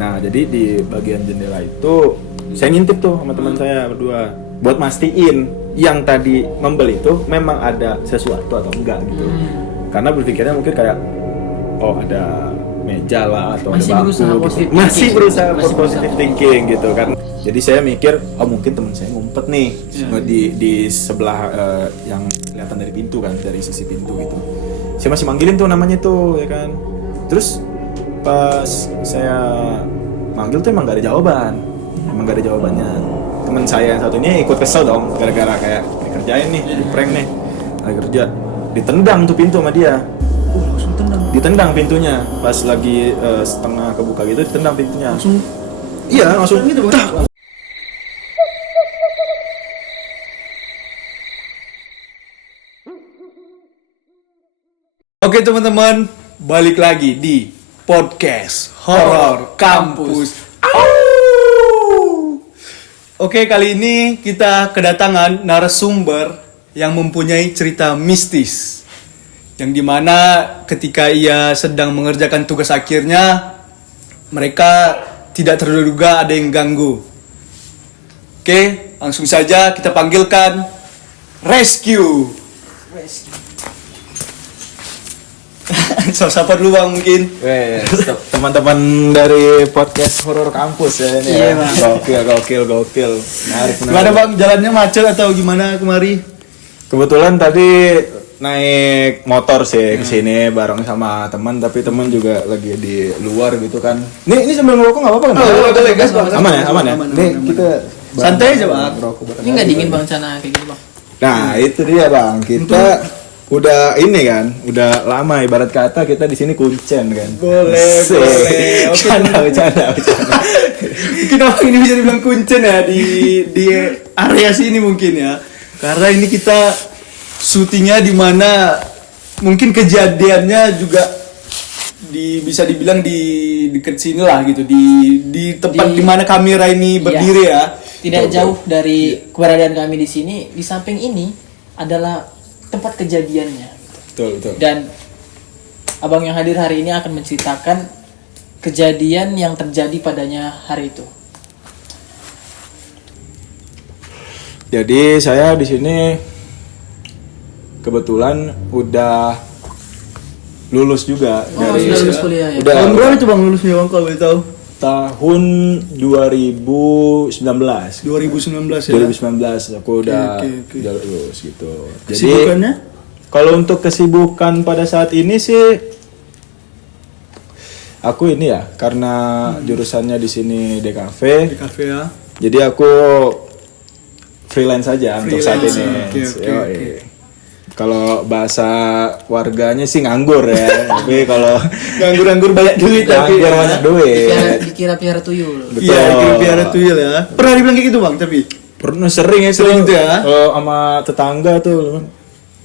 Nah, jadi di bagian jendela itu saya ngintip tuh sama teman saya berdua buat mastiin yang tadi membeli itu memang ada sesuatu atau enggak gitu. Karena berpikirnya mungkin kayak oh ada meja lah atau Masih ada berusaha bangku positive gitu. Masih thinking. berusaha Masih positive thinking gitu kan. Jadi saya mikir oh mungkin teman saya ngumpet nih di sebelah yang kelihatan dari pintu kan, dari sisi pintu gitu. Saya masih manggilin tuh namanya tuh ya kan. Terus pas saya manggil tuh emang gak ada jawaban. Emang gak ada jawabannya. Teman saya yang satu ini ikut kesel dong gara-gara kayak dikerjain nih, di prank nih. Lagi kerja, ditendang tuh pintu sama dia. Langsung tendang. Ditendang pintunya pas lagi setengah kebuka gitu, ditendang pintunya. Langsung gitu Bang. Oke teman-teman, balik lagi di podcast Horor Kampus. Oke, kali ini kita kedatangan narasumber yang mempunyai cerita mistis, yang dimana ketika ia sedang mengerjakan tugas akhirnya, mereka tidak terduga ada yang ganggu. Oke, langsung saja kita panggilkan Rescue. Sapa dulu Bang mungkin. Teman-teman dari podcast Horor Kampus ya ini. Iya, ya. Bang. Gokil. Menarik. Gimana Bang, jalannya macet atau gimana kemari? Kebetulan tadi naik motor sih ke sini bareng sama teman, tapi teman juga lagi di luar gitu kan. Ini sambil ngerokok enggak apa-apa kan? boleh gas Bang. Aman ya? Nih kita Santai aja Bang. Ini nggak dingin Bang sana kayak gini Bang. Nah, itu dia Bang. Kita udah ini kan, udah lama ibarat kata kita di sini kuncen kan. Boleh. Oke. Bercanda. Mungkin Abang ini bisa dibilang kuncen ya di area sini mungkin ya. Karena ini kita syutingnya di mana mungkin kejadiannya juga bisa dibilang di dekat sini lah gitu, di tempat di mana kamera ini berdiri ya. Tidak jauh dari keberadaan kami di sini, di samping ini adalah tempat kejadiannya. Betul. Dan abang yang hadir hari ini akan menceritakan kejadian yang terjadi padanya hari itu. Jadi saya di sini kebetulan udah lulus juga dari sudah lulus kuliah ya? Udah Tahun berapa itu Bang lulusnya Bang kalau boleh tahu? tahun 2019. 2019 ya. 2019 aku udah Oke. udah lulus gitu. Jadi Kesibukannya? kalau untuk kesibukan pada saat ini sih aku ini ya karena jurusannya di sini DKV. Di kafe ya. Jadi aku freelance saja untuk saat ini. Oke. Yoi. Kalau bahasa warganya sih nganggur ya. Tapi kalau Nganggur banyak duit tapi. nganggur banyak duit. Dikira-piara tuyul. Betul. Iya, piara tuyul ya. Pernah dibilang kayak gitu Bang tapi? Pernah sering Sering tuh ya? Sama tetangga tuh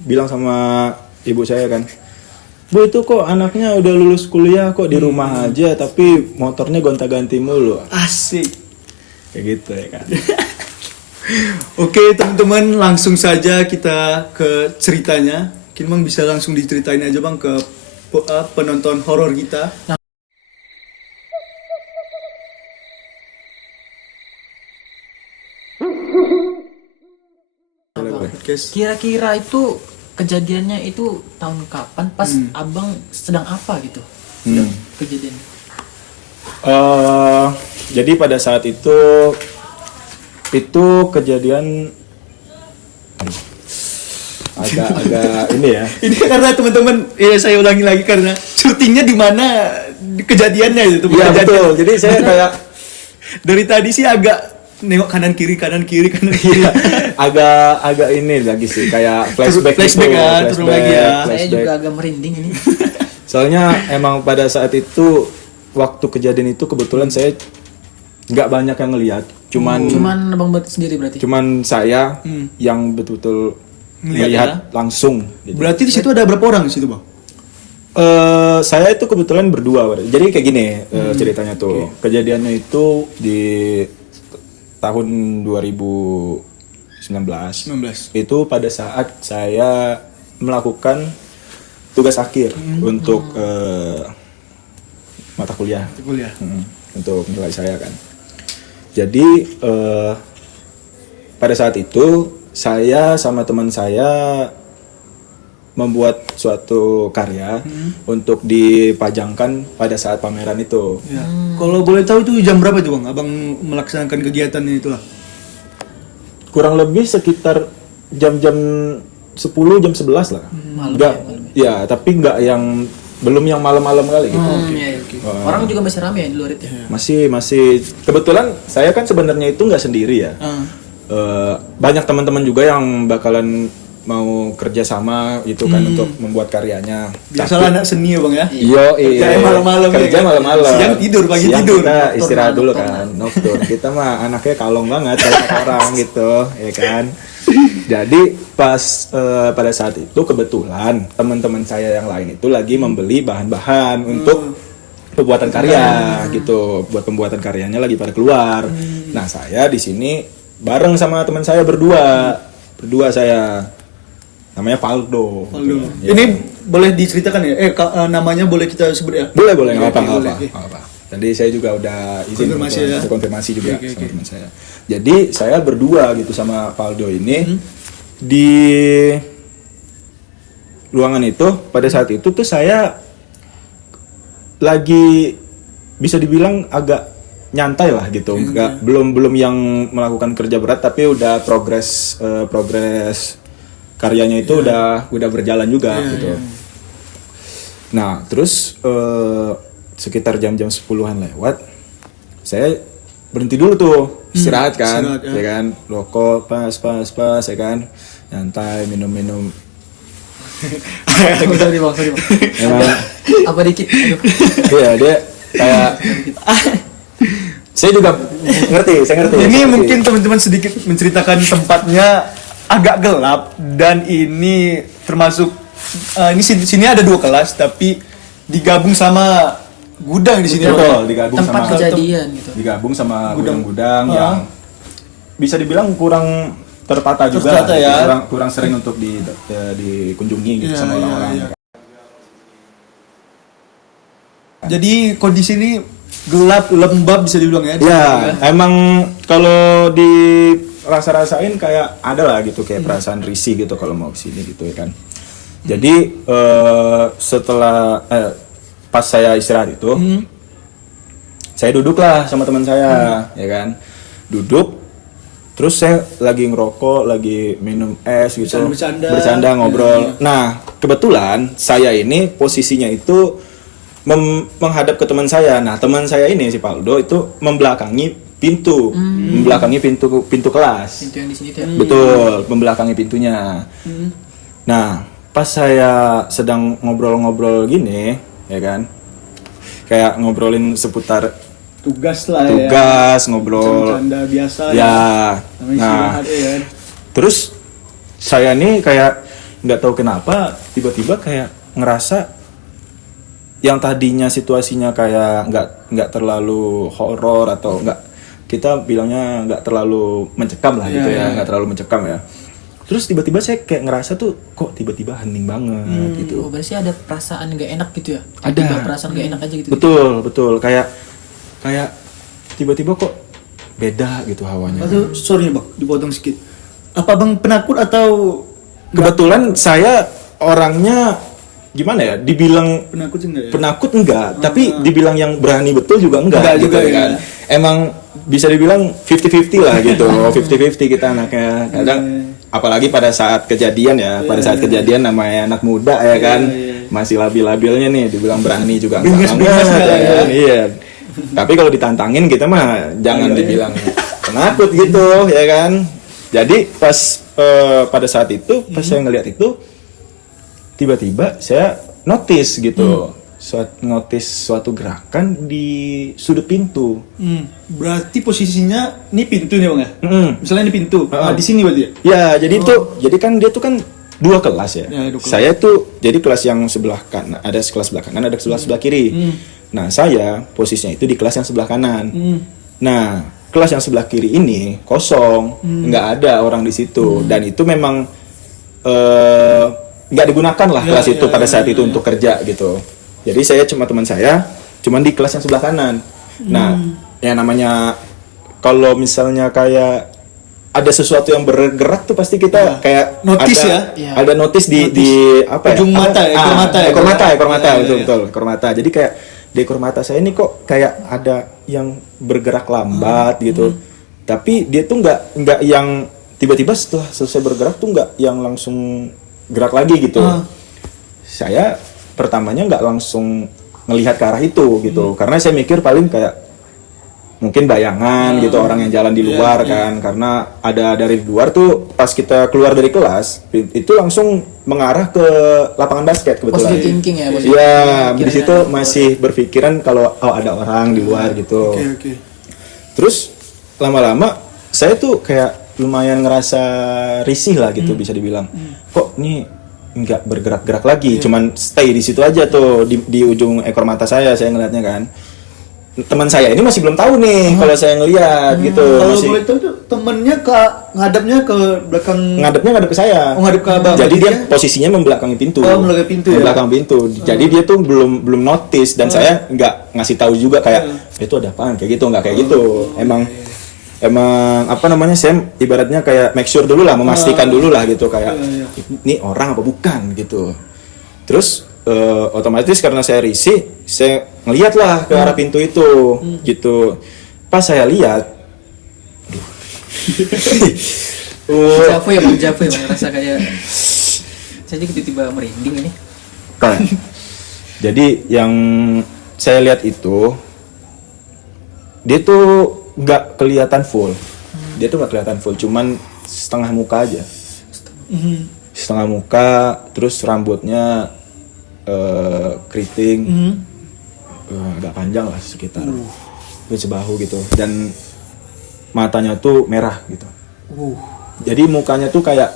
bilang sama ibu saya kan, Bu itu kok anaknya udah lulus kuliah kok di rumah aja tapi motornya gonta-ganti mulu. Asik. Kayak gitu ya kan. Oke teman-teman, langsung saja kita ke ceritanya. Mungkin Bang bisa langsung diceritain aja Bang ke penonton horor kita. Podcast. Kira-kira itu kejadiannya itu tahun kapan? Pas abang sedang apa gitu? Kejadiannya. Jadi pada saat itu kejadian agak ini ya. Ini karena teman-teman, saya ulangi lagi karena syutingnya di mana kejadiannya itu. Iya betul. Jadi saya kayak dari tadi sih agak nengok kanan kiri. agak ini lagi sih kayak flashback gitu. turun lagi ya. Saya juga agak merinding ini. Soalnya emang pada saat itu waktu kejadian itu kebetulan saya nggak banyak yang ngelihat, cuman abang sendiri berarti. cuman saya yang betul-betul melihat langsung. Gitu. Berarti di situ ada berapa orang di situ Bang? Saya itu kebetulan berdua, jadi kayak gini ceritanya tuh. Kejadiannya itu di tahun 2019. Itu pada saat saya melakukan tugas akhir untuk mata kuliah. untuk nilai saya kan. Jadi pada saat itu saya sama teman saya membuat suatu karya untuk dipajangkan pada saat pameran itu. Ya. Kalau boleh tahu itu jam berapa tuh Bang? Abang melaksanakan kegiatan itulah. Kurang lebih sekitar jam-jam 10 jam 11 lah. Enggak, ya, tapi enggak yang belum yang malam-malam kali gitu. Iya, iya. Orang juga masih rame ya di luar itu ya. Masih kebetulan saya kan sebenarnya itu nggak sendiri ya. Banyak teman-teman juga yang bakalan mau kerja sama gitu kan untuk membuat karyanya. Biasalah anak seni ya Bang ya. Iya, Kerja malam-malam ya kerja kan? malam-malam. Siang tidur, pagi Siang tidur. kita istirahat dulu kan, nocturne. Kita mah anaknya kalong banget kalau kata orang gitu, ya kan. Jadi pas pada saat itu kebetulan teman-teman saya yang lain itu lagi membeli bahan-bahan untuk pembuatan karya gitu. Buat pembuatan karyanya lagi pada keluar. Nah, saya di sini bareng sama teman saya berdua saya. Namanya Faldo. Ya. Ini boleh diceritakan ya? Namanya boleh kita sebut ya? Boleh, nggak apa-apa. boleh. Nggak apa-apa. Tadi saya juga udah izin Konfirmasi ya? konfirmasi juga sama teman saya. Jadi saya berdua gitu sama Faldo ini di ruangan itu pada saat itu tuh saya lagi bisa dibilang agak nyantai lah gitu, nggak belum yang melakukan kerja berat tapi udah progres karyanya itu udah berjalan juga gitu. Nah, terus sekitar jam-jam 10-an lewat, saya berhenti dulu tuh, istirahat kan, ya kan, rokok pas ya kan, nyantai, minum-minum. Sorry bang. Emang, Apa dikit? Aduh. iya dia kayak, saya juga ngerti. Ini mungkin teman-teman sedikit menceritakan tempatnya agak gelap dan ini termasuk ini sini ada 2 kelas tapi digabung sama gudang di sini. betul, digabung Tempat sama kejadian gitu. digabung sama gudang-gudang yang bisa dibilang kurang tertata juga, Tertata gitu. ya. kurang sering untuk dikunjungi gitu sama orang-orang. Jadi kondisi ini gelap, lembab bisa dibilang ya. Ya, emang kalau di rasa-rasain kayak ada lah gitu kayak perasaan risih gitu kalau mau kesini gitu ya kan. Jadi setelah pas saya istirahat itu, saya duduk lah sama teman saya, ya kan, duduk. Terus saya lagi ngerokok, lagi minum es gitu, bercanda ngobrol. Nah, kebetulan saya ini posisinya itu menghadap ke teman saya. Nah, teman saya ini si Paldo itu membelakangi pintu kelas. Pintu yang di sini tuh ya. Betul, membelakangi pintunya. Nah, pas saya sedang ngobrol-ngobrol gini, ya kan, kayak ngobrolin seputar Tugas lah tugas, ya. ngobrol. Bercanda biasa Ya. Namanya Nah, istirahat ya. terus saya nih kayak nggak tahu kenapa tiba-tiba kayak ngerasa yang tadinya situasinya kayak nggak terlalu horor atau nggak, kita bilangnya nggak terlalu mencekam lah gitu ya, nggak terlalu mencekam ya. Terus tiba-tiba saya kayak ngerasa tuh kok tiba-tiba hening banget gitu. Oh, berarti ada perasaan nggak enak gitu ya? Ada. Tiba perasaan nggak enak aja gitu. Betul kayak tiba-tiba kok beda gitu hawanya. Atau sorry Bang, dipotong sedikit. Apa Bang penakut atau Kebetulan saya orangnya gimana ya? Dibilang penakut sih enggak ya? penakut enggak, tapi dibilang yang berani betul juga enggak gitu juga, kan. ya. Emang bisa dibilang 50-50 lah gitu. 50-50 kita anaknya. Kadang apalagi pada saat kejadian ya, pada saat kejadian namanya anak muda ya kan. Masih labil-labilnya nih, dibilang berani juga enggak banget ya kan. Iya. Tapi kalau ditantangin kita mah jangan dibilang penakut gitu ya kan. Jadi pas pada saat itu pas saya ngelihat itu tiba-tiba saya notice gitu. Notice suatu gerakan di sudut pintu. Berarti posisinya ini pintu nih Bang ya? Misalnya ini pintu. Di sini berarti ya? Ya, jadi kan dia tuh kan 2 kelas ya. Ya, 2 kelas. Saya tuh jadi kelas yang sebelah kanan, ada kelas sebelah kanan, ada kelas sebelah kiri. Nah, saya posisinya itu di kelas yang sebelah kanan. Nah, kelas yang sebelah kiri ini kosong, nggak ada orang di situ, dan itu memang nggak digunakan lah kelas itu pada saat itu untuk kerja gitu. Jadi saya teman saya cuma di kelas yang sebelah kanan. Nah, yang namanya kalau misalnya kayak ada sesuatu yang bergerak tuh pasti kita kayak Notice ada, ya? Iya. ada notice di apa ya? Ujung mata, ekor mata ya? Ekor mata, Iya, betul iya. betul, ekor mata. Jadi kayak di ekor mata saya ini kok kayak ada yang bergerak lambat gitu. Tapi dia tuh nggak yang tiba-tiba setelah selesai bergerak tuh nggak yang langsung gerak lagi gitu. Saya pertamanya nggak langsung ngelihat ke arah itu gitu, karena saya mikir paling kayak mungkin bayangan gitu orang yang jalan di luar kan, karena ada dari luar tuh pas kita keluar dari kelas itu langsung mengarah ke lapangan basket kebetulan. Positive thinking ya, positive Iya, thinking. di situ masih berpikiran kalau ada orang di luar gitu. Oke. Terus lama-lama saya tuh kayak lumayan ngerasa risih lah gitu bisa dibilang. Kok nih nggak bergerak-gerak lagi, cuman stay di situ aja tuh di ujung ekor mata saya ngelihatnya kan. Teman saya ini masih belum tahu nih kalau saya ngelihat gitu. Kalau Masih boleh tahu tuh temennya ngadapnya ke belakang. ngadepnya ngadep ke saya. Oh, ngadep ke abang. Jadi dia Maksudnya? posisinya membelakangi pintu. Oh, membelakangi pintu ya? Membelakangi pintu. Jadi dia tuh belum notice dan saya nggak ngasih tahu juga kayak itu ada apaan kayak gitu, nggak kayak gitu. Emang apa namanya, saya ibaratnya kayak make sure dulu lah, memastikan dulu lah gitu kayak ini orang apa bukan gitu. Terus otomatis karena saya risih, saya ngeliat lah ke arah pintu itu gitu. Pas saya lihat Javu ya bang, Javu ya bang, rasa kayak saya juga tiba-tiba merinding ini. Kan. Jadi yang saya lihat itu dia tuh nggak kelihatan full. Dia tuh nggak kelihatan full, cuman setengah muka aja. Setengah muka, terus rambutnya keriting, agak panjang lah sekitar sebahu gitu, dan matanya tuh merah gitu. Jadi mukanya tuh kayak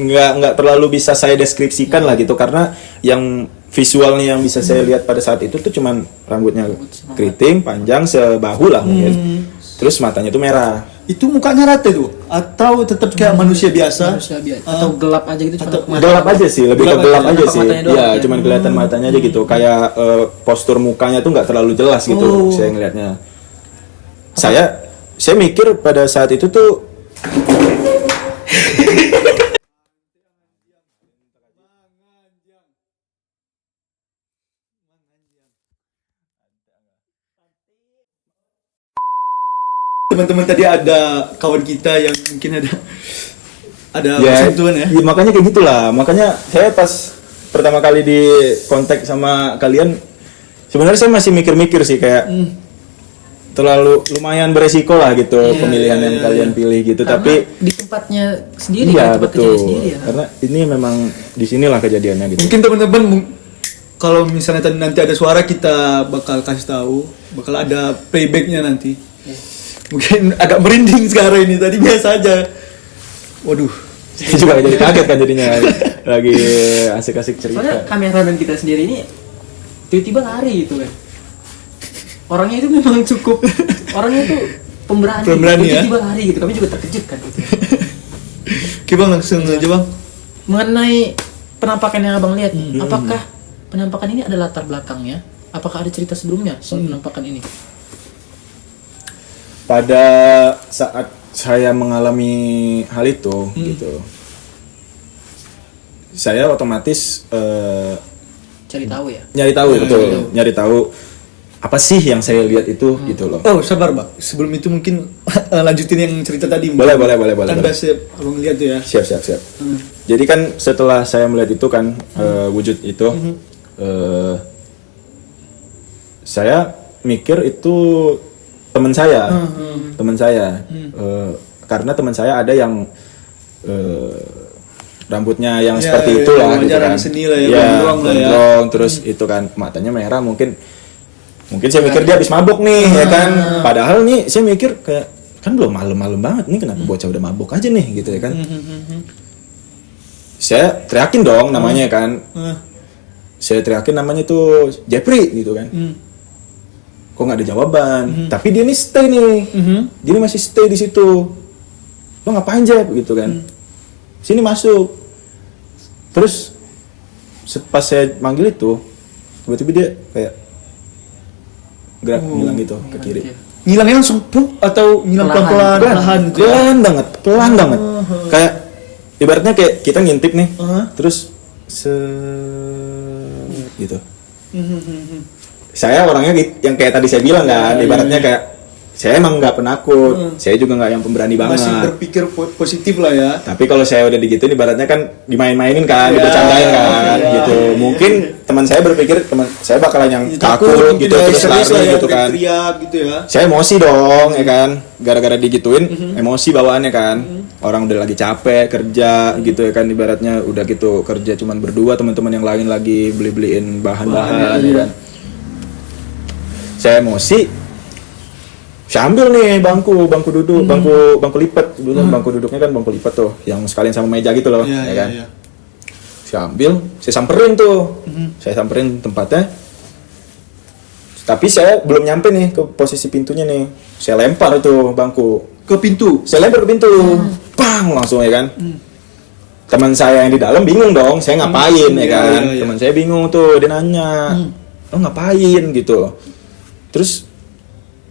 nggak terlalu bisa saya deskripsikan lah gitu, karena yang visualnya yang bisa saya lihat pada saat itu tuh cuman rambutnya keriting panjang sebahu lah mungkin, terus matanya tuh merah. Itu mukanya rata tuh atau tetap kayak manusia biasa? Manusia biasa atau gelap aja gitu, cuma Gelap aja sih, lebih ke gelap aja nampak sih. matanya doang Iya, ya. cuman kelihatan matanya aja gitu. Kayak postur mukanya tuh nggak terlalu jelas gitu saya ngelihatnya. Saya mikir pada saat itu tuh Teman-teman tadi ada kawan kita yang mungkin ada sentuhan ya. ya, makanya kayak gitulah. Makanya saya pas pertama kali di kontak sama kalian, sebenarnya saya masih mikir-mikir sih kayak terlalu lumayan beresiko lah gitu pemilihan yang kalian pilih gitu. Karena Tapi di tempatnya sendiri iya kan, tempat betul. kejadian sendiri ya. Karena ini memang di sinilah kejadiannya gitu. Mungkin teman-teman kalau misalnya tadi nanti ada suara kita bakal kasih tahu, bakal ada playbacknya nanti. Mungkin agak merinding sekarang ini, tadi biasa aja. Waduh. Saya juga jadi kaget kan jadinya lagi asik-asik cerita. Soalnya kameramen kita sendiri ini tiba-tiba lari gitu kan. Orangnya itu memang cukup, orangnya itu pemberani. Pemberani ya? Tiba-tiba lari gitu, kami juga terkejut kan gitu. Oke bang, langsung aja bang. Mengenai penampakan yang abang lihat, apakah penampakan ini ada latar belakangnya? Apakah ada cerita sebelumnya soal penampakan ini? Pada saat saya mengalami hal itu gitu, saya otomatis Cari tahu ya. nyari tahu betul, nyari tahu apa sih yang saya lihat itu gitu loh. Oh sabar bang, sebelum itu mungkin lanjutin yang cerita tadi. Boleh. Kan bahasa abang lihat tuh ya. Siap. Jadi kan setelah saya melihat itu kan wujud itu, saya mikir itu teman saya, karena teman saya ada yang rambutnya yang seperti itulah gitu jarang kan. seni lah ya, Iya, gondrong lah ya. gondrong, terus itu kan matanya merah, mungkin saya mikir dia habis mabuk nih ya kan. Padahal nih saya mikir kayak kan belum malam-malam banget nih, kenapa bocah udah mabuk aja nih gitu ya kan. Saya teriakin dong namanya kan. Saya teriakin namanya tuh Jeffrey gitu kan. Kok nggak ada jawaban? Tapi dia nih stay nih. Dia nih masih stay di situ. Lo ngapain Jeff gitu kan? Sini masuk. Terus pas saya manggil itu, tiba-tiba dia kayak gerak ngilang gitu ke kiri. Ngilangnya langsung puk atau ngilang Perlahan. pelan-pelan perlahan gitu ya? Pelan banget, pelan banget. Kayak ibaratnya kayak kita ngintip nih, terus gitu. Saya orangnya yang kayak tadi saya bilang kan, ibaratnya kayak saya emang nggak penakut, saya juga nggak yang pemberani banget. Masih berpikir positif lah ya. Tapi kalau saya udah digituin, ibaratnya kan dimain-mainin kan, dibercandain kan, gitu. Mungkin teman saya berpikir teman saya bakalan yang takut gitu, terus lari gitu kan. Teriak gitu ya. Saya emosi dong, ya kan, gara-gara digituin, emosi bawaannya kan. Orang udah lagi capek kerja gitu ya kan, ibaratnya udah gitu kerja cuman berdua, teman-teman yang lain lagi beli-beliin bahan-bahan, ya kan. Saya emosi. Saya ambil nih bangku duduk, bangku lipat dulu, bangku duduknya kan bangku lipat tuh, yang sekalian sama meja gitu loh, ya kan. Saya ambil, saya samperin tuh, saya samperin tempatnya. Tapi saya belum nyampe nih ke posisi pintunya nih, saya lempar itu bangku Ke pintu. saya lempar ke pintu, bang langsung ya kan. Teman saya yang di dalam bingung dong, saya ngapain ya kan. Teman saya bingung tuh, dia nanya, lo ngapain gitu. Terus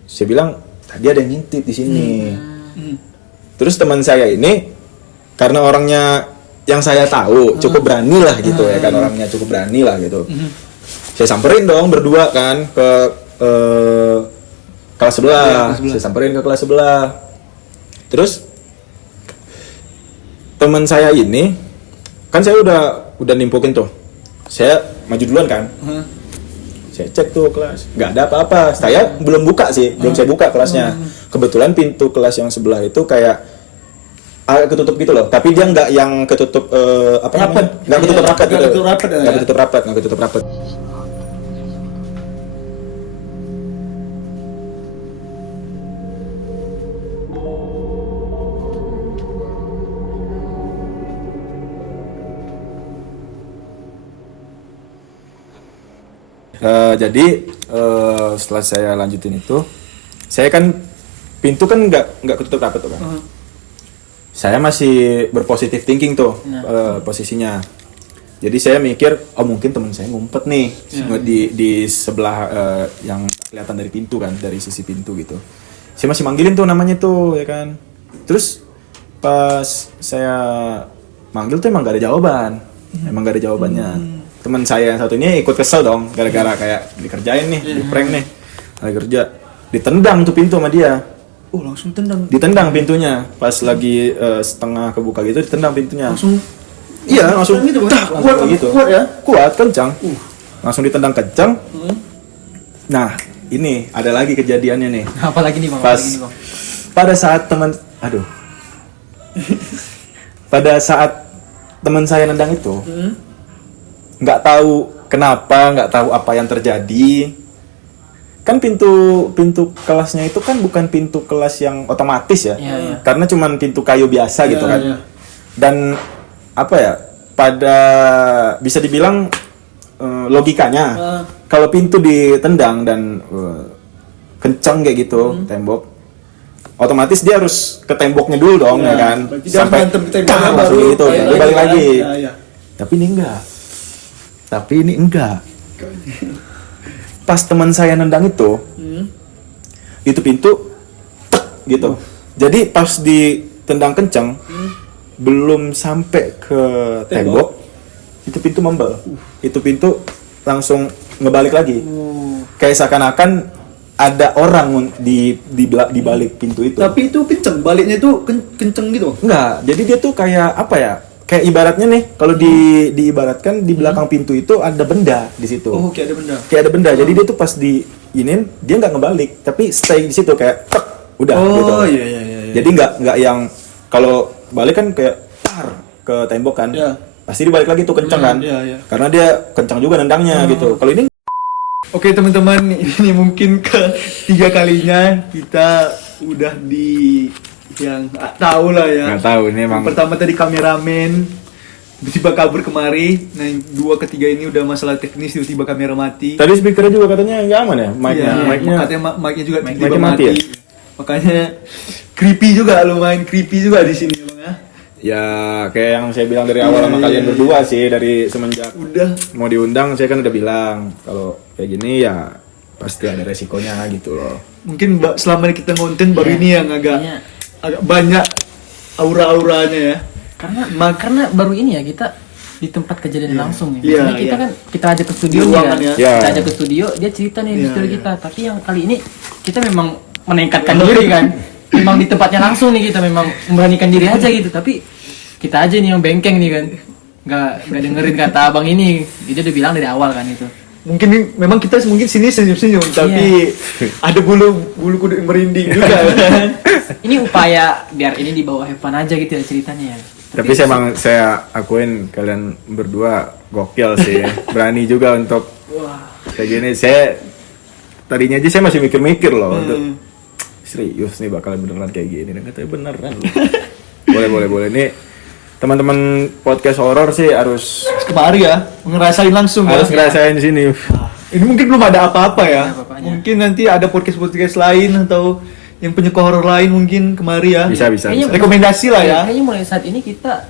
saya bilang tadi ada yang ngintip di sini. Terus teman saya ini karena orangnya yang saya tahu cukup berani lah gitu ya kan, orangnya cukup berani lah gitu. Saya samperin dong berdua kan ke kelas sebelah. Saya samperin ke kelas sebelah. Terus teman saya ini kan saya udah nimpukin tuh. Saya maju duluan kan. Saya cek tuh kelas, nggak ada apa-apa. Saya belum buka sih, belum saya buka kelasnya. Kebetulan pintu kelas yang sebelah itu kayak agak ketutup gitu loh. Tapi dia nggak yang ketutup Rapat. nggak ketutup rapat gitu. Nggak Ketutup rapat. Jadi setelah saya lanjutin itu, saya kan pintu kan nggak ketutup rapat tuh kan. Saya masih berpositif thinking tuh posisinya. Jadi saya mikir, oh mungkin teman saya ngumpet nih di sebelah yang kelihatan dari pintu kan, dari sisi pintu gitu. Saya masih manggilin tuh namanya tuh ya kan. Terus pas saya manggil tuh emang gak ada jawaban, emang gak ada jawabannya. Teman saya yang satu ini ikut kesel dong, gara-gara kayak dikerjain nih, di prank nih, lagi kerja, ditendang tuh pintu sama dia. Oh langsung tendang. Ditendang pintunya, pas lagi setengah kebuka gitu, ditendang pintunya. Langsung. Iya, langsung gitu, tak, kuat gitu. Kuat ya. Kuat, kencang. Langsung ditendang kencang. Nah, ini ada lagi kejadiannya nih. Apalagi nih bang? Pas pada saat pada saat teman saya nendang itu, nggak tahu kenapa, nggak tahu apa yang terjadi. Kan pintu kelasnya itu kan bukan pintu kelas yang otomatis ya, karena cuman pintu kayu biasa gitu kan. Dan apa ya, pada bisa dibilang logikanya kalau pintu ditendang dan kencang kayak gitu tembok, otomatis dia harus ke temboknya dulu dong ya kan, sampai langsung gitu baru balik lagi. Tapi ini enggak. Pas teman saya nendang itu pintu tek gitu. Jadi pas ditendang kencang, belum sampai ke tembok, itu pintu membel. Itu pintu langsung ngebalik lagi. Kayak seakan-akan ada orang di balik pintu itu. Tapi itu kenceng, baliknya itu kenceng gitu. Enggak, jadi dia tuh kayak apa ya? Kayak ibaratnya nih, kalau diibaratkan di belakang pintu itu ada benda di situ. Oh, kayak ada benda. Kayak ada benda. Jadi dia tuh pas diinin, dia nggak ngebalik, tapi stay di situ kayak tek, udah gitu. Oh iya. Jadi nggak yang kalau balik kan kayak tar ke tembok kan. Iya. Pasti dibalik lagi tuh kencang kan. Iya. Karena dia kencang juga nendangnya gitu. Kalau ini Oke teman-teman, ini mungkin ketiga kalinya kita udah di yang tahu lah ya. nggak tahu ini emang. Yang pertama tadi kameramen tiba-tiba kabur kemari. Nah yang dua ketiga ini udah masalah teknis, tiba-tiba kamera mati. Tadi speakernya juga katanya nggak aman ya, mic-nya. Katanya mic-nya juga tiba-tiba mic-nya mati mati. ya? Makanya creepy juga, lumayan creepy juga di sini bang ya. Ya kayak yang saya bilang dari awal sama kalian berdua sih, dari semenjak Udah mau diundang saya kan udah bilang kalau kayak gini ya pasti ada resikonya gitu loh. Mungkin selama kita konten baru Iya. ini yang agak Iya. agak banyak aura-auranya ya. Karena baru ini ya kita di tempat kejadian langsung ya. Iya, Biasanya kita iya. kan kita ajak ke studio Di nih ruangan kan. ya. Iya. Kita ajak ke studio, dia cerita nih di Iya, studio iya. kita. Tapi yang kali ini kita memang meningkatkan diri kan. Memang di tempatnya langsung nih kita memang memberanikan diri aja gitu. Tapi kita aja nih yang bengkeng nih kan. Nggak dengerin kata abang ini. Dia udah bilang dari awal kan itu. Mungkin memang kita mungkin sini senyum-senyum tapi ada bulu kudu yang merinding juga kan. Ini upaya biar ini di bawah have fun aja gitu ya ceritanya ya. Tapi saya akuin kalian berdua gokil sih. Berani juga untuk kayak gini. Saya tadinya aja saya masih mikir-mikir loh untuk serius nih bakal beneran kayak gini. Dan katanya beneran loh. Boleh. Nih teman-teman podcast horor sih harus Kemari ya, ngerasain langsung ya. ngerasain di sini. Ini mungkin belum ada apa-apa ya. Ada apa-apanya. Mungkin nanti ada podcast lain atau yang penyuka horor lain mungkin kemari ya. Bisa. Kayaknya- Rekomendasi lah ya. Kayaknya mulai saat ini kita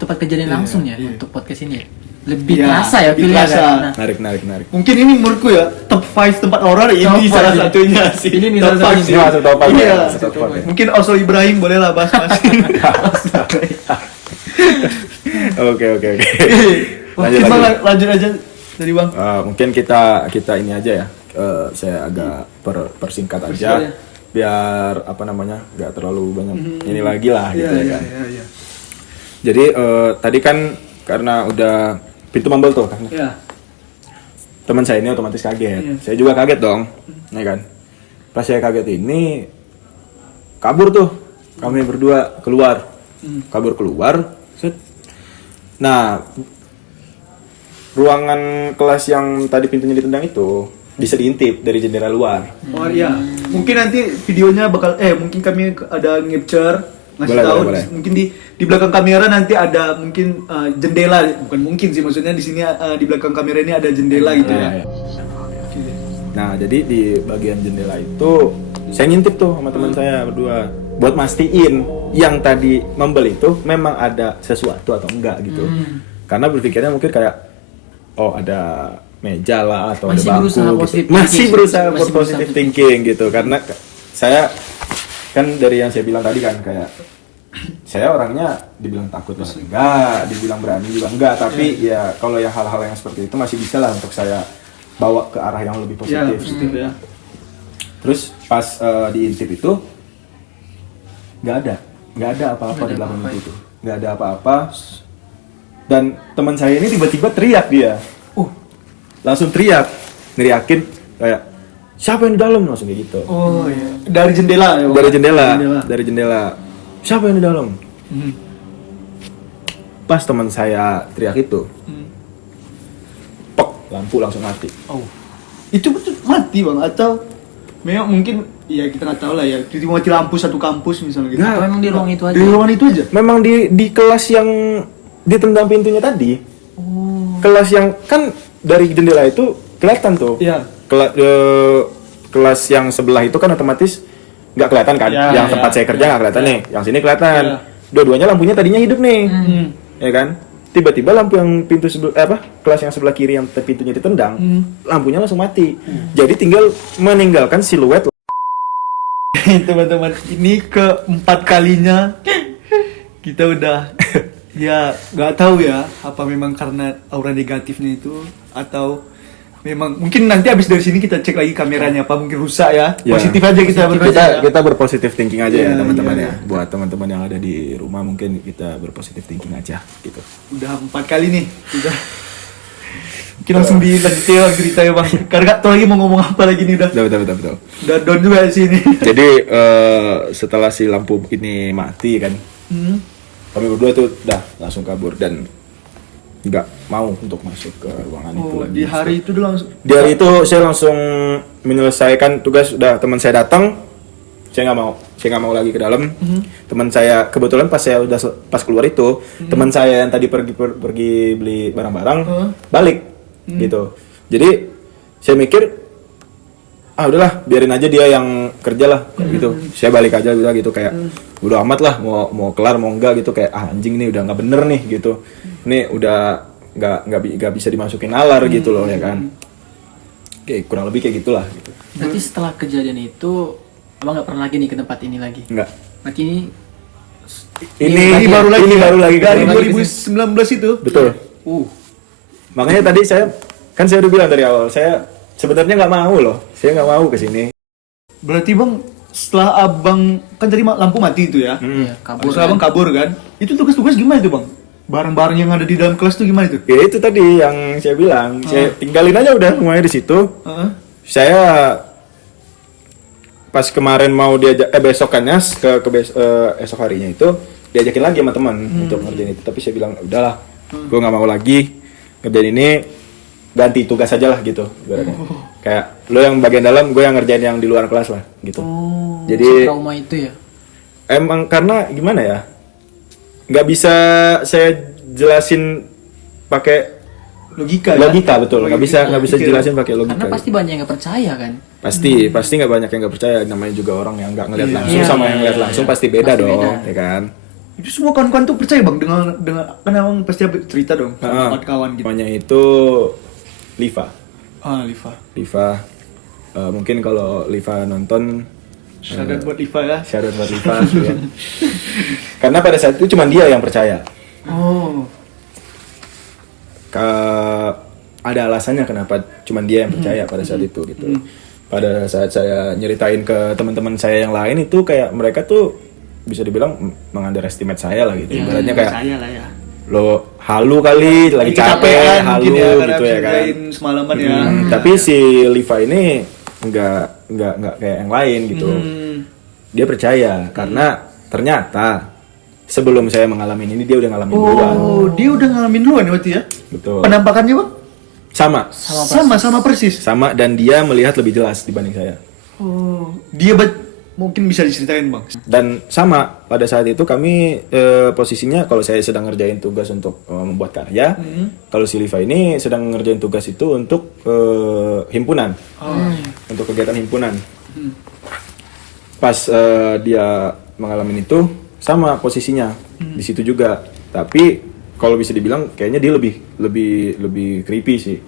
tempat kejadian langsung ya untuk podcast ini. Lebih Iya, terasa ya lebih feel-nya terasa. kan. Nah, Narik. Mungkin ini menurutku ya top 5 tempat horor ini Top salah five. satunya sih. Ini nih top salah 5 satunya. sih. Ini masuk top five Iya. ya, masuk top five ya. Mungkin Oslo Ibrahim boleh lah bahas-bahas. Oke. Mungkin Bang, lanjut aja dari Bang. Mungkin kita ini aja ya. Saya agak persingkat aja. Biar apa namanya nggak terlalu banyak ini lagi lah gitu ya kan. Iya. Jadi tadi kan karena udah pintu mambel tuh kan. Iya. Teman saya ini otomatis kaget. Iya. Saya juga kaget dong, ya kan. Pas saya kaget ini kabur tuh kami berdua keluar, kabur keluar. Set. Nah, ruangan kelas yang tadi pintunya ditendang itu bisa diintip dari jendela luar. Oh iya. Mungkin nanti videonya bakal mungkin kami ada capture ngasih Boleh, tahu boleh. mungkin di belakang kamera nanti ada mungkin jendela, bukan mungkin sih maksudnya di sini di belakang kamera ini ada jendela gitu ya. Iya. Nah, jadi di bagian jendela itu saya ngintip tuh sama teman saya berdua buat mastiin yang tadi membeli itu memang ada sesuatu atau enggak gitu. Karena berpikirnya mungkin kayak oh ada meja lah atau Masih ada bangku berusaha gitu. positive Masih thinking. berusaha Masih positive berusaha thinking gitu karena saya kan dari yang saya bilang tadi kan kayak saya orangnya dibilang takut banget enggak, dibilang berani juga enggak, tapi ya kalau ya hal-hal yang seperti itu masih bisa lah untuk saya bawa ke arah yang lebih Ya, positif. positif ya. Terus pas diintip itu nggak ada apa-apa di belakang pintu itu, nggak ada apa-apa. Dan teman saya ini tiba-tiba teriak dia, langsung neriakin kayak siapa yang di dalam, langsung kayak gitu. Oh iya. Dari jendela ya. Bang? Dari jendela. Siapa yang di dalam? Pas teman saya teriak itu, pek, lampu langsung mati. Oh. Itu betul mati Bang atau memang mungkin ya kita nggak tahu lah ya. Jadi mati lampu satu kampus misalnya gitu. Nggak. atau memang di ruang itu aja. Di ruangan itu aja. Memang di kelas yang ditendang pintunya tadi, kelas yang kan dari jendela itu kelihatan tuh. Iya. Kelas yang sebelah itu kan otomatis nggak kelihatan kan, Ya, yang ya, tempat saya kerja nggak kelihatan nih, yang sini kelihatan. Ya. Dua-duanya lampunya tadinya hidup nih, ya kan? Tiba-tiba lampu yang pintu kelas yang sebelah kiri yang pintunya ditendang, lampunya langsung mati. Jadi tinggal meninggalkan siluet. Teman-teman, ini keempat kalinya kita udah ya nggak tahu ya apa memang karena aura negatifnya itu atau memang mungkin nanti abis dari sini kita cek lagi kameranya apa mungkin rusak ya. Ya. Positif aja kita berpikir. Kita berpositif thinking aja ya Iya, teman-teman iya, ya. Buat teman-teman yang ada di rumah mungkin kita berpositif thinking aja gitu. Udah 4 kali nih udah. Mungkin langsung dilanjutin lagi cerita ya Bang. Karena nggak tahu lagi mau ngomong apa lagi nih udah. Betul. Udah down juga di sini. Jadi setelah si lampu ini mati kan, kami berdua tuh udah langsung kabur dan nggak mau untuk masuk ke ruangan itu Oh, lagi. di hari itu dulu langsung. Di hari itu saya langsung menyelesaikan tugas. Udah teman saya datang, saya nggak mau lagi ke dalam. Teman saya kebetulan pas keluar itu, teman saya yang tadi pergi beli barang-barang balik gitu. Jadi saya mikir udahlah biarin aja dia yang kerja lah gitu. Saya balik aja gitu kayak udah amat lah mau kelar mau enggak gitu kayak anjing nih udah nggak bener nih gitu. Ini udah nggak bisa dimasukin nalar gitu loh ya kan. Kayak kurang lebih kayak gitulah gitu. Berarti setelah kejadian itu abang nggak pernah lagi nih ke tempat ini lagi. Enggak. Berarti ini Ini baru lagi. Ini baru lagi. Dari Baru lagi 2019 itu. Betul. Makanya tadi saya udah bilang dari awal, saya sebenarnya nggak mau loh. Saya nggak mau ke sini. Berarti bang, setelah abang kan tadi lampu mati itu ya. ya, kabur. Setelah abang kabur kan. Itu tugas-tugas gimana itu bang? Barang-barang yang ada di dalam kelas itu gimana itu? Ya itu tadi yang saya bilang, saya tinggalin aja udah semuanya di situ. Saya pas kemarin mau diajak besokannya esok harinya itu diajakin lagi sama teman untuk ngerjain itu, tapi saya bilang udahlah, gue nggak mau lagi ngerjain ini, ganti tugas aja lah gitu. Kayak lo yang bagian dalam, gue yang ngerjain yang di luar kelas lah gitu. Jadi trauma itu ya. emang karena gimana ya, nggak bisa saya jelasin pakai Logika betul, nggak bisa jelasin pakai logika. Karena pasti banyak yang nggak percaya kan. Pasti nggak banyak yang nggak percaya, namanya juga orang yang nggak ngeliat langsung sama yang ngeliat langsung pasti beda Pasti dong, beda. ya kan? Itu semua kawan-kawan tuh percaya bang dengan kan abang pasti cerita dong sama kawan gitu. Namanya itu Liva. Liva. Mungkin kalau Liva nonton, Syarat buat Liva ya. shout out buat Liva. Ya. Karena pada saat itu cuma dia yang percaya. Ada alasannya kenapa cuma dia yang percaya pada saat itu gitu. Pada saat saya nyeritain ke teman-teman saya yang lain itu kayak mereka tuh bisa dibilang meng-underestimate saya lah gitu. Ibaratnya kayak Percaya lah ya. lo halu kali, lagi capek, halu gitu ya kan. Semalaman ya. Tapi si Liva ini nggak kayak yang lain gitu. Dia percaya karena ternyata sebelum saya mengalami ini dia udah ngalamin duluan. Oh, dia udah ngalamin duluan ya berarti ya? Betul. Penampakannya bang? Sama persis. Sama, dan dia melihat lebih jelas dibanding saya. Oh, dia mungkin bisa diceritain bang. Dan sama pada saat itu kami posisinya kalau saya sedang ngerjain tugas untuk membuat karya, kalau si Liva ini sedang ngerjain tugas itu untuk himpunan, untuk kegiatan himpunan. Pas dia mengalami itu sama posisinya di situ juga, tapi kalau bisa dibilang kayaknya dia lebih creepy sih,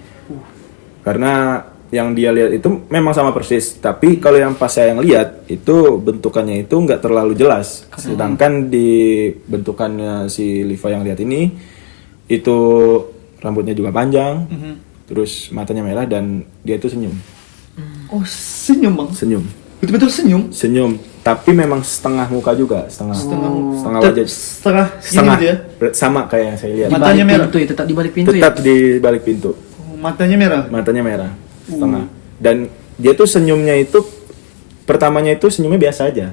karena yang dia lihat itu memang sama persis, tapi kalau yang pas saya lihat itu bentukannya itu nggak terlalu jelas, sedangkan di bentukannya si Liva yang lihat ini itu rambutnya juga panjang, terus matanya merah dan dia itu senyum. Oh, senyum bang? Senyum. Betul-betul senyum? Tapi memang setengah muka juga, setengah wajah, setengah gitu ya? sama kayak yang saya lihat. Di Matanya balik merah? pintu ya, tetap di balik pintu Tetap ya. di balik pintu. Matanya merah? Matanya merah, setengah. Dan dia tuh senyumnya itu pertamanya itu senyumnya biasa aja.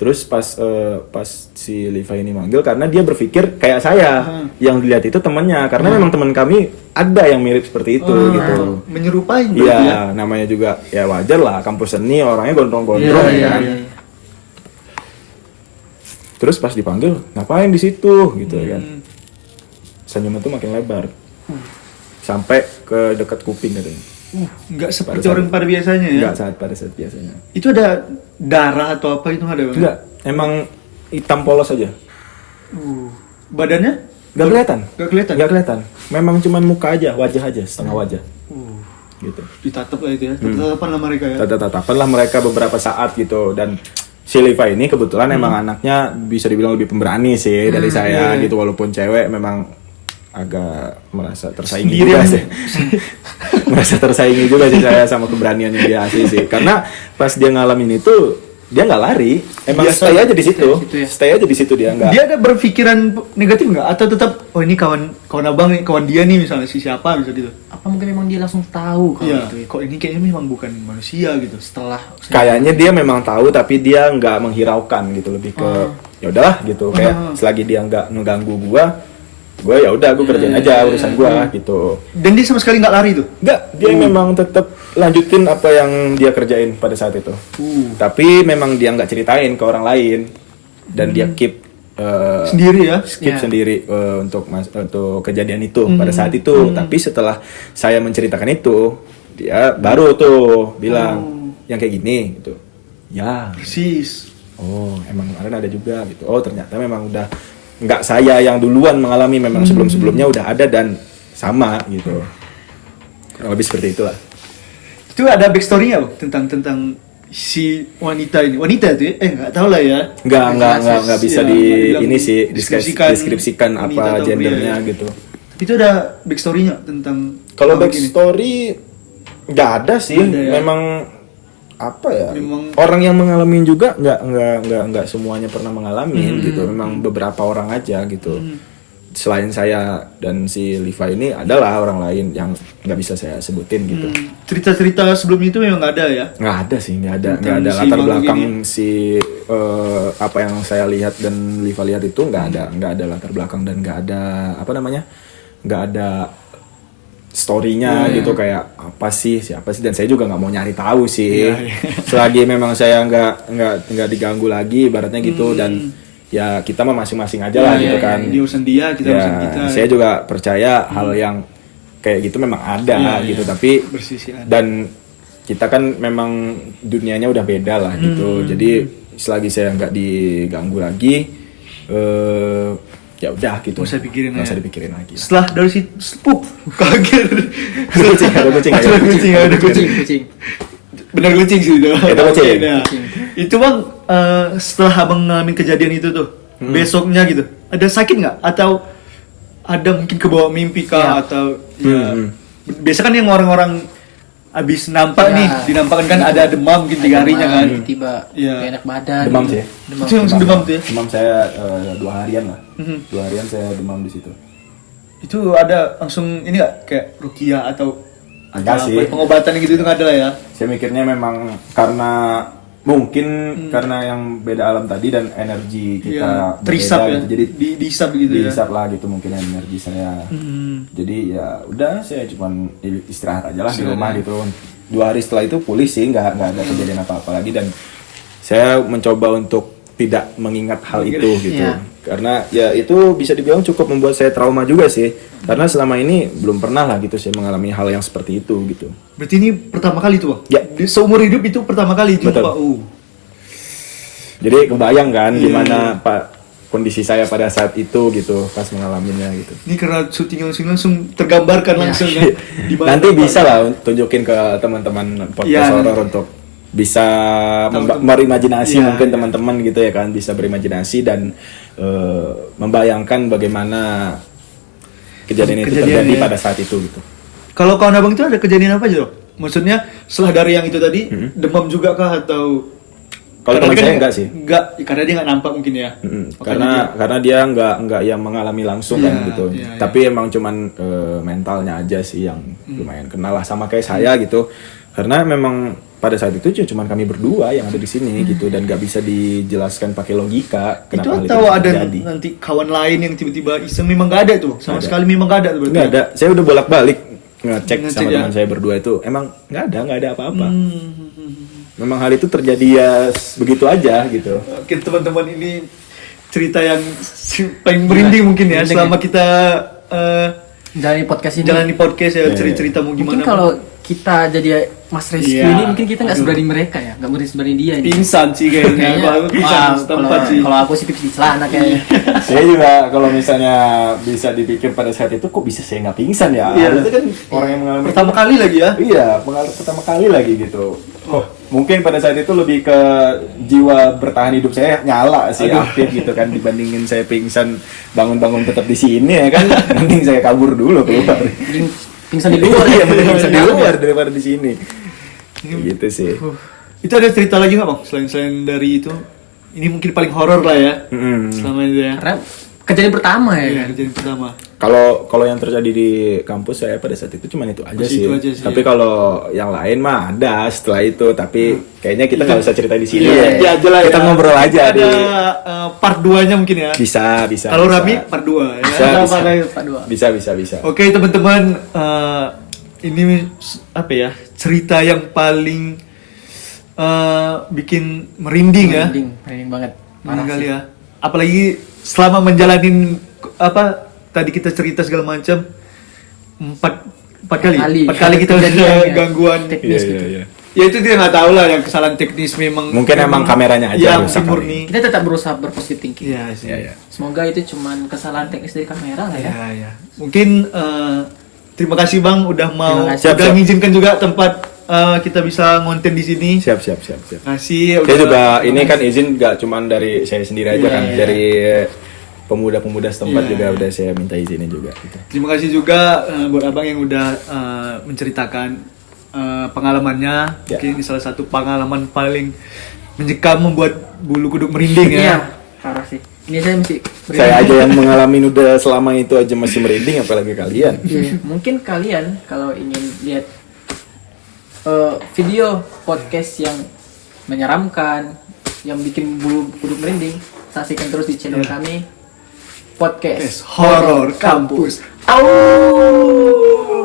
Terus pas si Liva ini manggil, karena dia berpikir kayak saya, yang dilihat itu temannya, karena memang teman kami ada yang mirip seperti itu gitu. Menyerupai Iya, berarti ya? namanya juga ya wajar lah, kampus seni orangnya gondrong-gondrong ya kan. Terus pas dipanggil, ngapain di situ gitu ya kan. Senyumnya tuh makin lebar. Sampai ke dekat kuping katanya. Nggak seperti orang pada biasanya ya? Enggak pada saat biasanya. Itu ada darah atau apa itu nggak ada bang? Enggak, emang hitam polos aja. Badannya? Enggak kelihatan. Nggak kelihatan? Enggak kelihatan. Memang cuman muka aja, wajah aja, setengah wajah. Gitu. Ditatap lah itu ya? Tatapan lah mereka ya? Tatapan lah mereka beberapa saat gitu, dan si Liva ini kebetulan emang anaknya bisa dibilang lebih pemberani sih dari saya gitu, walaupun cewek memang agak merasa tersaingi juga sih. Merasa tersaingi juga sih saya sama keberanian yang dia asli sih. Karena pas dia ngalamin itu dia nggak lari, emang stay aja di situ, stay aja di situ dia nggak. Dia ada berpikiran negatif nggak? Atau tetap oh ini kawan abang nih, kawan dia nih misalnya si siapa bisa gitu? Apa mungkin memang dia langsung tahu kalau Iya. itu? Kok ini kayaknya memang bukan manusia gitu. Setelah Kayaknya dia memang tahu tapi dia nggak menghiraukan gitu, lebih ke ya udahlah gitu, kayak selagi dia nggak ngeganggu gue ya udah gue kerjain aja urusan gue gitu. Dan dia sama sekali nggak lari tuh? Nggak, dia memang tetap lanjutin apa yang dia kerjain pada saat itu. Tapi memang dia nggak ceritain ke orang lain dan dia keep Sendiri ya? skip sendiri untuk kejadian itu pada saat itu. Tapi setelah saya menceritakan itu, dia baru tuh bilang yang kayak gini gitu. Ya. Persis. Oh, emang kemarin ada juga gitu. Oh, ternyata memang udah nggak saya yang duluan mengalami, memang sebelum-sebelumnya udah ada dan sama gitu. lebih seperti itulah. Itu ada backstory-nya Bang tentang si wanita ini. Wanita itu ya? Nggak tahu lah ya. Nggak bisa Ya, di bilang ini sih deskripsikan deskripsikan wanita apa atau gendernya pria, ya. gitu. Tapi itu ada backstory-nya tentang Kalau hal begini? backstory nggak ada sih, Nggak ada ya? memang apa ya? Memang- orang yang mengalami juga nggak semuanya pernah mengalami gitu. Memang beberapa orang aja gitu. Selain saya dan si Liva ini adalah orang lain yang nggak bisa saya sebutin gitu. Cerita-cerita sebelum itu memang nggak ada ya. Nggak ada sih, nggak ada Tentang si latar makhluk belakang ini. si apa yang saya lihat dan Liva lihat itu nggak ada latar belakang dan nggak ada apa namanya, nggak ada story-nya gitu kayak siapa sih dan saya juga nggak mau nyari tahu sih. Selagi memang saya nggak diganggu lagi, ibaratnya gitu dan ya kita mah masing-masing aja lah gitu kan. Dia urusan dia, kita Ya, urusan kita. saya juga percaya hal yang kayak gitu memang ada gitu, tapi Bersisi ada. dan kita kan memang dunianya udah beda lah gitu. Jadi selagi saya nggak diganggu lagi, ya udah gitu. Nggak usah pikirin Nggak ya. usah dipikirin lagi. Setelah dari situ, kaget. Ada kucing, Ada kucing, ada kucing. Kucing. Benar kucing sih itu. Itu kucing. Oke, nah. Itu Bang, setelah Abang ngalamin kejadian itu tuh, besoknya gitu, ada sakit nggak? Atau ada mungkin kebawa mimpi kah? Ya. Atau ya, biasa kan yang orang-orang abis nampak Ya. nih, dinampakkan kan ada demam mungkin 3 harinya kan. Tiba Iya. gak enak badan. Demam gitu. sih. Itu yang langsung demam tuh ya? Demam saya 2 harian lah. Mhm. 2 harian saya demam di situ. Itu ada langsung ini nggak kayak rukiah atau Enggak sih. pengobatan gitu itu nggak ada lah ya? Saya mikirnya memang karena mungkin karena yang beda alam tadi dan energi kita Iya, terisap berbeda ya, gitu. Jadi dihisap gitu ya. dihisap lah gitu mungkin energi saya. Jadi ya udah saya cuman istirahat aja lah di rumah gitu. 2 hari setelah itu pulih sih, nggak ada kejadian apa-apa lagi dan saya mencoba untuk tidak mengingat hal itu gitu. Iya. Karena ya itu bisa dibilang cukup membuat saya trauma juga sih. Karena selama ini belum pernah lah gitu saya mengalami hal yang seperti itu gitu. Berarti ini pertama kali tuh Bang? Ya. Di seumur hidup itu pertama kali jumpa. Betul. Jadi kebayang kan gimana Pak kondisi saya pada saat itu gitu pas mengalaminya gitu. Ini karena syuting langsung tergambarkan langsung kan. Di mana Nanti tempat. bisa lah tunjukin ke teman-teman podcast Iya, horor untuk bisa berimajinasi Iya, mungkin iya. teman-teman gitu ya kan bisa berimajinasi dan membayangkan bagaimana kejadian itu Kejadiannya. terjadi pada saat itu gitu. Kalau kawan abang itu ada kejadian apa aja Dok? Maksudnya setelah dari yang itu tadi demam juga kah atau? Kalau Karena teman dia saya kan enggak sih. Enggak, karena dia nggak nampak mungkin ya. Karena dia nggak yang mengalami langsung kan Iya, gitu. iya, iya. Tapi emang cuman mentalnya aja sih yang lumayan kenal lah sama kayak saya gitu. Karena memang pada saat itu cuman kami berdua yang ada di sini gitu dan nggak bisa dijelaskan pakai logika Itu kenapa hal atau bisa ada terjadi. nanti kawan lain yang tiba-tiba iseng memang nggak ada tuh sama Nggak ada. sekali memang nggak ada tuh berarti. Nggak ada. Saya udah bolak-balik ngecek Ngecek sama ya? teman saya berdua itu emang nggak ada apa-apa. Memang hal itu terjadi ya begitu aja gitu. Oke teman-teman ini cerita yang paling merinding mungkin ya merinding selama kita Jalani podcast ini. jalani podcast ya Iya, cerita mau Mungkin gimana. kalau kita jadi Mas Rescue Iya. ini mungkin kita nggak seberani mereka ya, nggak seberani dia ini. pingsan sih kayaknya. Kalau aku pingsan wah, setempat sih. kalau aku sih pipis di celana kayaknya. Saya juga kalau misalnya bisa dipikir pada saat itu kok bisa saya nggak pingsan ya? Iya. Harusnya kan orang yang mengalami Pertama kali lagi ya. Iya, pertama kali lagi gitu. Kok mungkin pada saat itu lebih ke jiwa bertahan hidup saya nyala sih aktif gitu kan dibandingin saya pingsan bangun-bangun tetap di sini ya kan. Mending saya kabur dulu keluar. Mending pingsan di luar Iya, ya, mending pingsan di dalam luar ya. daripada di sini. Gitu sih. Itu ada cerita lagi nggak bang selain dari itu? Ini mungkin paling horor lah ya. Selama itu ya. Karena kejadian pertama ya Iya, kan. kejadian pertama. Kalau yang terjadi di kampus saya pada saat itu cuma itu aja, Masih sih. itu aja sih, Tapi ya. kalau yang lain mah ada setelah itu. Tapi kayaknya kita nggak usah cerita di sini. Iya, ya. nanti aja lah Kita ya. ngobrol aja Ada di. part 2-nya mungkin ya. Bisa. Kalau bisa. Rami part 2 ya. Bisa, bisa. Pak Dua. Bisa. Oke teman-teman, ini apa ya cerita yang paling bikin merinding ya. Merinding banget. Parah kali ya. Apalagi selama menjalanin apa tadi kita cerita segala macam empat kali kita Kejadian udah ya. gangguan. Teknis gitu. Iya. Ya itu dia nggak tahu lah yang kesalahan teknis memang. Mungkin emang kameranya aja ya, rusak mungkin kali. murni. Kita tetap berusaha berpositif thinking. Iya sih. Iya. Semoga itu cuman kesalahan teknis dari kamera lah ya. Ya. Mungkin Terima kasih Bang udah mau Terima kasih. udah Siap. mengizinkan juga tempat kita bisa ngonten di sini. Siap. Terima kasih. Saya juga ini kan izin gak cuman dari saya sendiri aja Iya, kan, iya. dari pemuda-pemuda setempat Iya. juga udah saya minta izinnya juga. Gitu. Terima kasih juga buat Abang yang udah menceritakan pengalamannya. Ya. Mungkin ini salah satu pengalaman paling mencekam, membuat bulu kuduk merinding ya. Iya, parah sih. Ini saya mesti Saya aja yang mengalami udah selama itu aja masih merinding, apalagi kalian. Iya, mungkin kalian kalau ingin lihat video podcast yang menyeramkan, yang bikin bulu kuduk merinding, saksikan terus di channel Iya. kami podcast Horor Kampus. Au!